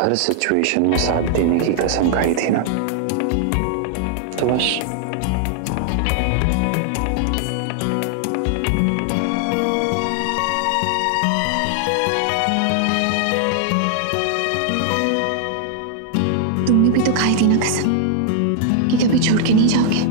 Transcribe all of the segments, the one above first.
हर situation में साथ देने की कसम खाई थी ना, तो बस तुमने भी तो खाई थी ना कसम कि कभी छोड़ के नहीं जाओगे।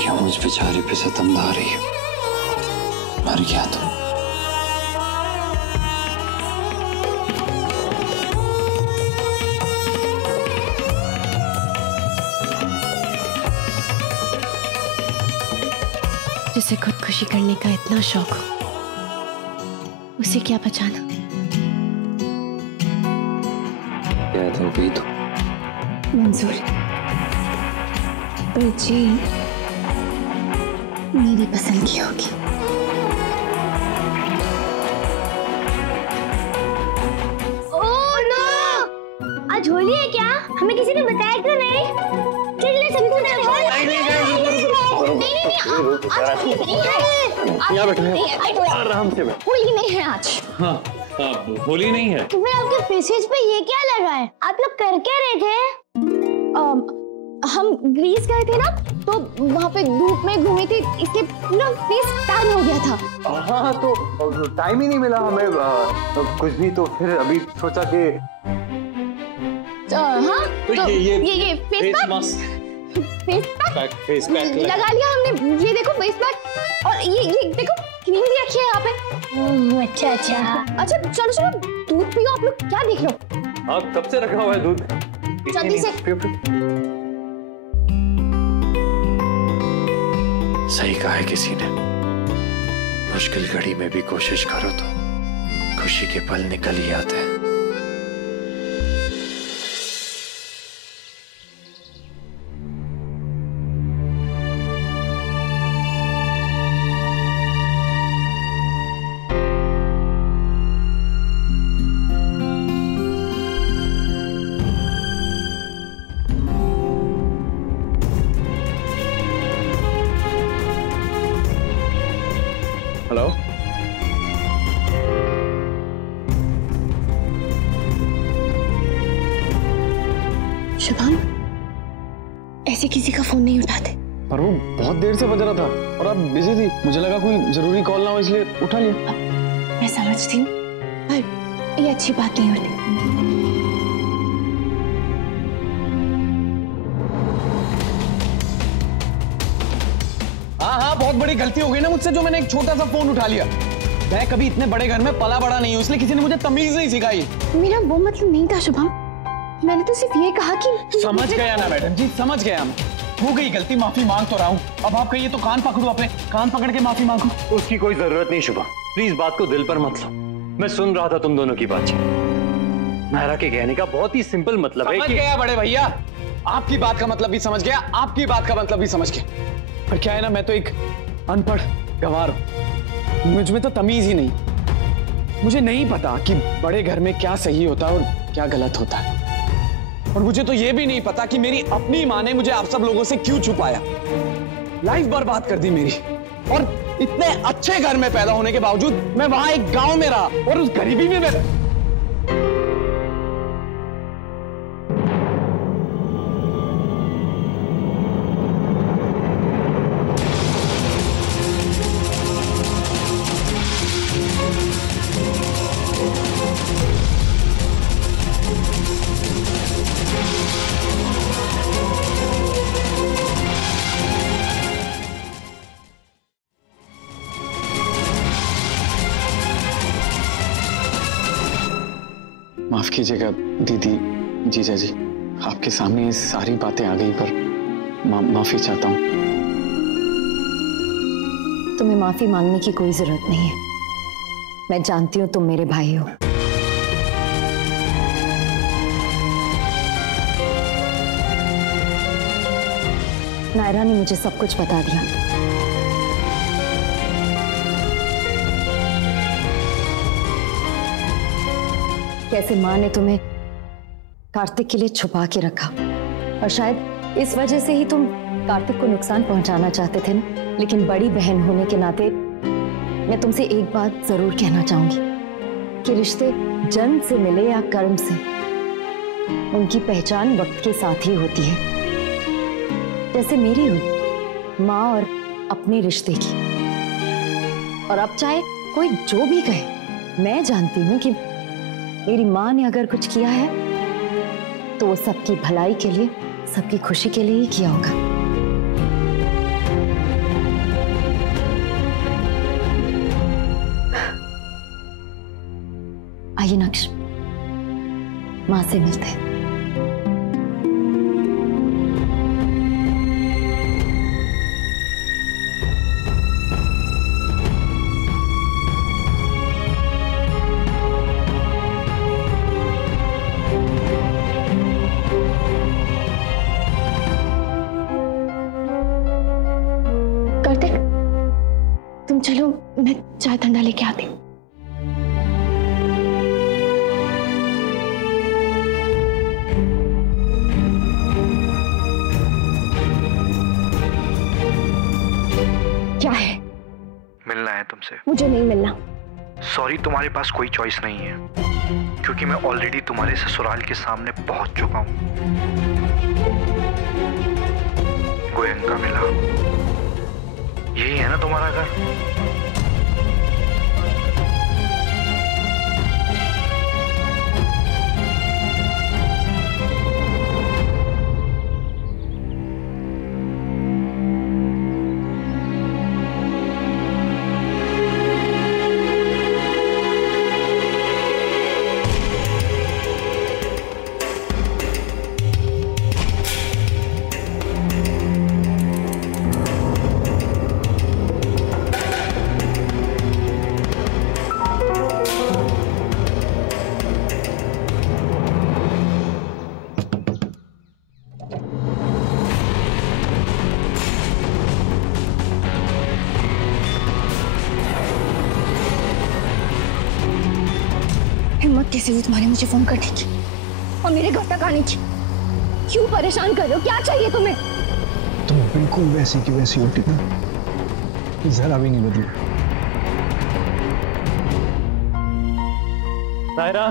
क्यों मुझ बेचारे पे सितमदार रही है? मर गया तो जिसे खुदकुशी करने का इतना शौक हो, उसे क्या बचाना। क्या तो भी तो मंजूर, पर जी मेरी पसंद की होगी। Oh no! आज होली है क्या? हमें किसी ने बताया क्यों नहीं? चलिए सभी को यहाँ बैठो, आराम से बैठो। होली नहीं है आज। हाँ, होली नहीं है तो फिर आपके फेसेज पे ये क्या लगा है? आप लोग कर क्या रहे थे? हम ग्रीस गए थे ना, तो वहाँ पे धूप में घूमी थी, इसलिए पूरा फेस टैन हो गया था। हाँ तो टाइम ही नहीं मिला हमें कुछ भी, तो फिर अभी सोचा कि हाँ तो ये फेस पैक लगा लिया हमने। ये देखो फेस पैक, और ये देखो क्रीम भी रखी है यहाँ पे। अच्छा चलो चलो दूध पियो आप लोग, क्या देख रहे हो? हाँ कब से रखा हुआ है दूध, जल्दी से। सही कहा है किसी ने, मुश्किल घड़ी में भी कोशिश करो तो खुशी के पल निकल ही आते हैं। हेलो, शुभम, ऐसे किसी का फोन नहीं उठाते। पर वो बहुत देर से बज रहा था और आप बिजी थी, मुझे लगा कोई जरूरी कॉल ना हो इसलिए उठा लिया। मैं समझती हूँ, पर ये अच्छी बात नहीं होती। हाँ, बहुत बड़ी गलती हो गई ना मुझसे, जो मैंने एक छोटा सा फोन उठा लिया। मैं कभी इतने बड़े घर में पला बड़ा नहीं हूँ, इसलिए किसी ने मुझे तमीज नहीं सिखाई। मेरा वो मतलब नहीं था शुभम, मैंने तो सिर्फ ये कहा कि समझ गया ना मैडम जी, समझ गया मैं। हो गई गलती, माफी मांग तो रहा हूँ। अब आप कहिए तो कान पकड़ो, अपने कान पकड़ के माफी मांगो। उसकी कोई जरूरत नहीं शुभा, प्लीज बात को दिल पर मत लो। मैं सुन रहा था तुम दोनों की बातचीत। नायरा के कहने का बहुत ही सिंपल मतलब है कि... समझ गया बड़े भैया, आपकी बात का मतलब भी समझ गया, आपकी बात का मतलब भी समझ गया। पर क्या है ना, मैं तो एक अनपढ़ गंवार हूं, मुझ में तो तमीज ही नहीं। मुझे नहीं पता कि बड़े घर में क्या सही होता है और क्या गलत होता है। और मुझे तो यह भी नहीं पता कि मेरी अपनी माँ ने मुझे आप सब लोगों से क्यों छुपाया, लाइफ बर्बाद कर दी मेरी। और इतने अच्छे घर में पैदा होने के बावजूद मैं वहां एक गांव में रहा और उस गरीबी में मैं... माफ कीजिएगा दीदी, जीजा जी, आपके सामने ये सारी बातें आ गई, पर माफी चाहता हूँ। तुम्हें माफी मांगने की कोई जरूरत नहीं है, मैं जानती हूँ तुम मेरे भाई हो। नायरा ने मुझे सब कुछ बता दिया। कैसे माँ ने तुम्हें कार्तिक के लिए छुपा के रखा, और शायद इस वजह से ही तुम कार्तिक को नुकसान पहुंचाना चाहते थे ना। लेकिन बड़ी बहन होने के नाते मैं तुमसे एक बात जरूर कहना चाहूंगी कि रिश्ते जन्म से मिले या कर्म से, उनकी पहचान वक्त के साथ ही होती है, जैसे मेरी हुई माँ और अपने रिश्ते की। और अब चाहे कोई जो भी कहे, मैं जानती हूं कि मेरी माँ ने अगर कुछ किया है तो वो सबकी भलाई के लिए, सबकी खुशी के लिए ही किया होगा। आइए नक्श, माँ से मिलते हैं। कार्तिक, तुम चलो, मैं चाय ठंडा लेके आती हूँ। क्या है? मिलना है तुमसे। मुझे नहीं मिलना। सॉरी, तुम्हारे पास कोई चॉइस नहीं है, क्योंकि मैं ऑलरेडी तुम्हारे ससुराल के सामने पहुंच चुका हूं। गोयंका मिला, यही है ना तुम्हारा घर? हिम्मत कैसे हुई तुम्हारी मुझे फोन करने की और मेरे घर तक आने की? क्यों परेशान कर रहे हो? क्या चाहिए तुम्हें? तुम बिल्कुल वैसी की वैसी हो टीना, जरा भी नहीं बदली। सायरा,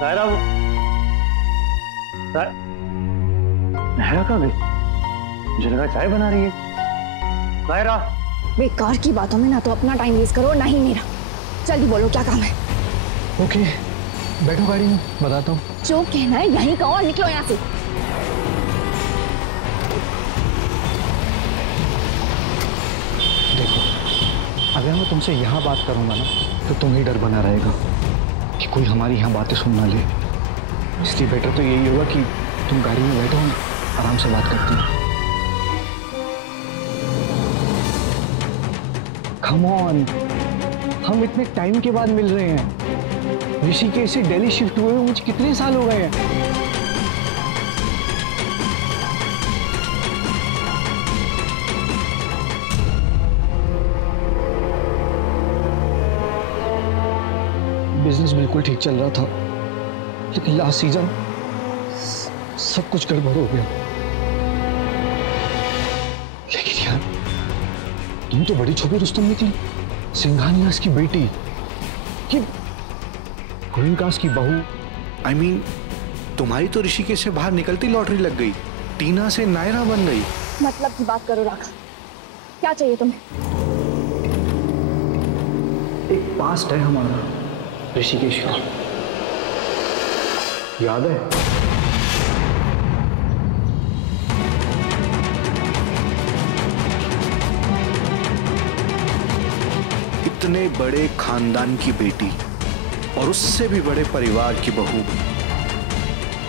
सायरा, नायरा कहाँ गई? मुझे लगा चाय बना रही है। सायरा, बेकार की बातों में ना तो अपना टाइम वेस्ट करो ना ही मेरा। जल्दी बोलो, क्या काम है? ओके, बैठो गाड़ी में, बताता हूँ। जो कहना है यहीं कहो और निकलो यहाँ से। देखो, अगर मैं तुमसे यहाँ बात करूंगा ना तो तुम्हें डर बना रहेगा कि कोई हमारी यहाँ बातें सुन ना ले। इसलिए बेटर तो यही होगा कि तुम गाड़ी में बैठो, आराम से बात करते हैं। कम ऑन, हम इतने टाइम के बाद मिल रहे हैं। ऋषिकेश से दिल्ली शिफ्ट हुए मुझे कितने साल हो गए हैं। बिजनेस बिल्कुल ठीक चल रहा था, लेकिन लास्ट सीजन सब कुछ गड़बड़ हो गया। लेकिन यार, तुम तो बड़ी छोटी रुस्तम निकली, सिंघानियास की बेटी, कि गोयंकास की बहू। I mean, तुम्हारी तो ऋषिकेश से बाहर निकलती लॉटरी लग गई, टीना से नायरा बन गई। मतलब की बात करो राखा, क्या चाहिए तुम्हें? एक पास्ट है हमारा ऋषिकेश का, याद है? इतने बड़े खानदान की बेटी और उससे भी बड़े परिवार की बहू,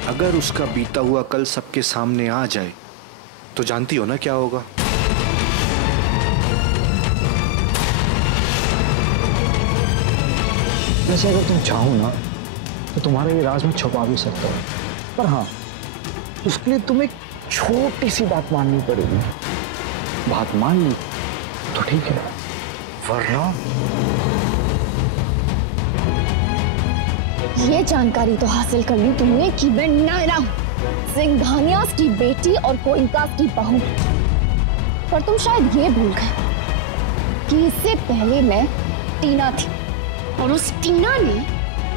अगर उसका बीता हुआ कल सबके सामने आ जाए तो जानती हो ना क्या होगा? वैसे अगर तुम चाहो ना तो तुम्हारा ये राज मैं छुपा भी सकता हूँ, पर हाँ, उसके लिए तुम्हें एक छोटी सी बात माननी पड़ेगी। बात मान ली तो ठीक है, वरना ये जानकारी तो हासिल कर ली तुमने कि मैं नायरा हूँ, सिंघानियास की बेटी और कोइंकास की बहू। पर तुम शायद ये भूल गए कि इससे पहले मैं टीना थी, और उस टीना ने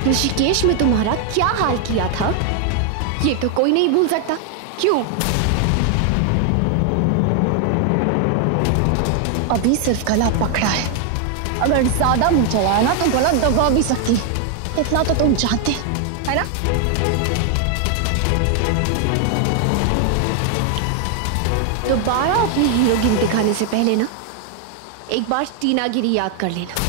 ऋषिकेश में तुम्हारा क्या हाल किया था ये तो कोई नहीं भूल सकता। क्यों? अभी सिर्फ गला पकड़ा है, अगर ज्यादा मुंह चलाया ना तो गला दबा भी सकती है, इतना तो तुम जानते है ना? दोबारा अपनी हीरोगिरी दिखाने से पहले ना एक बार टीनागिरी याद कर लेना।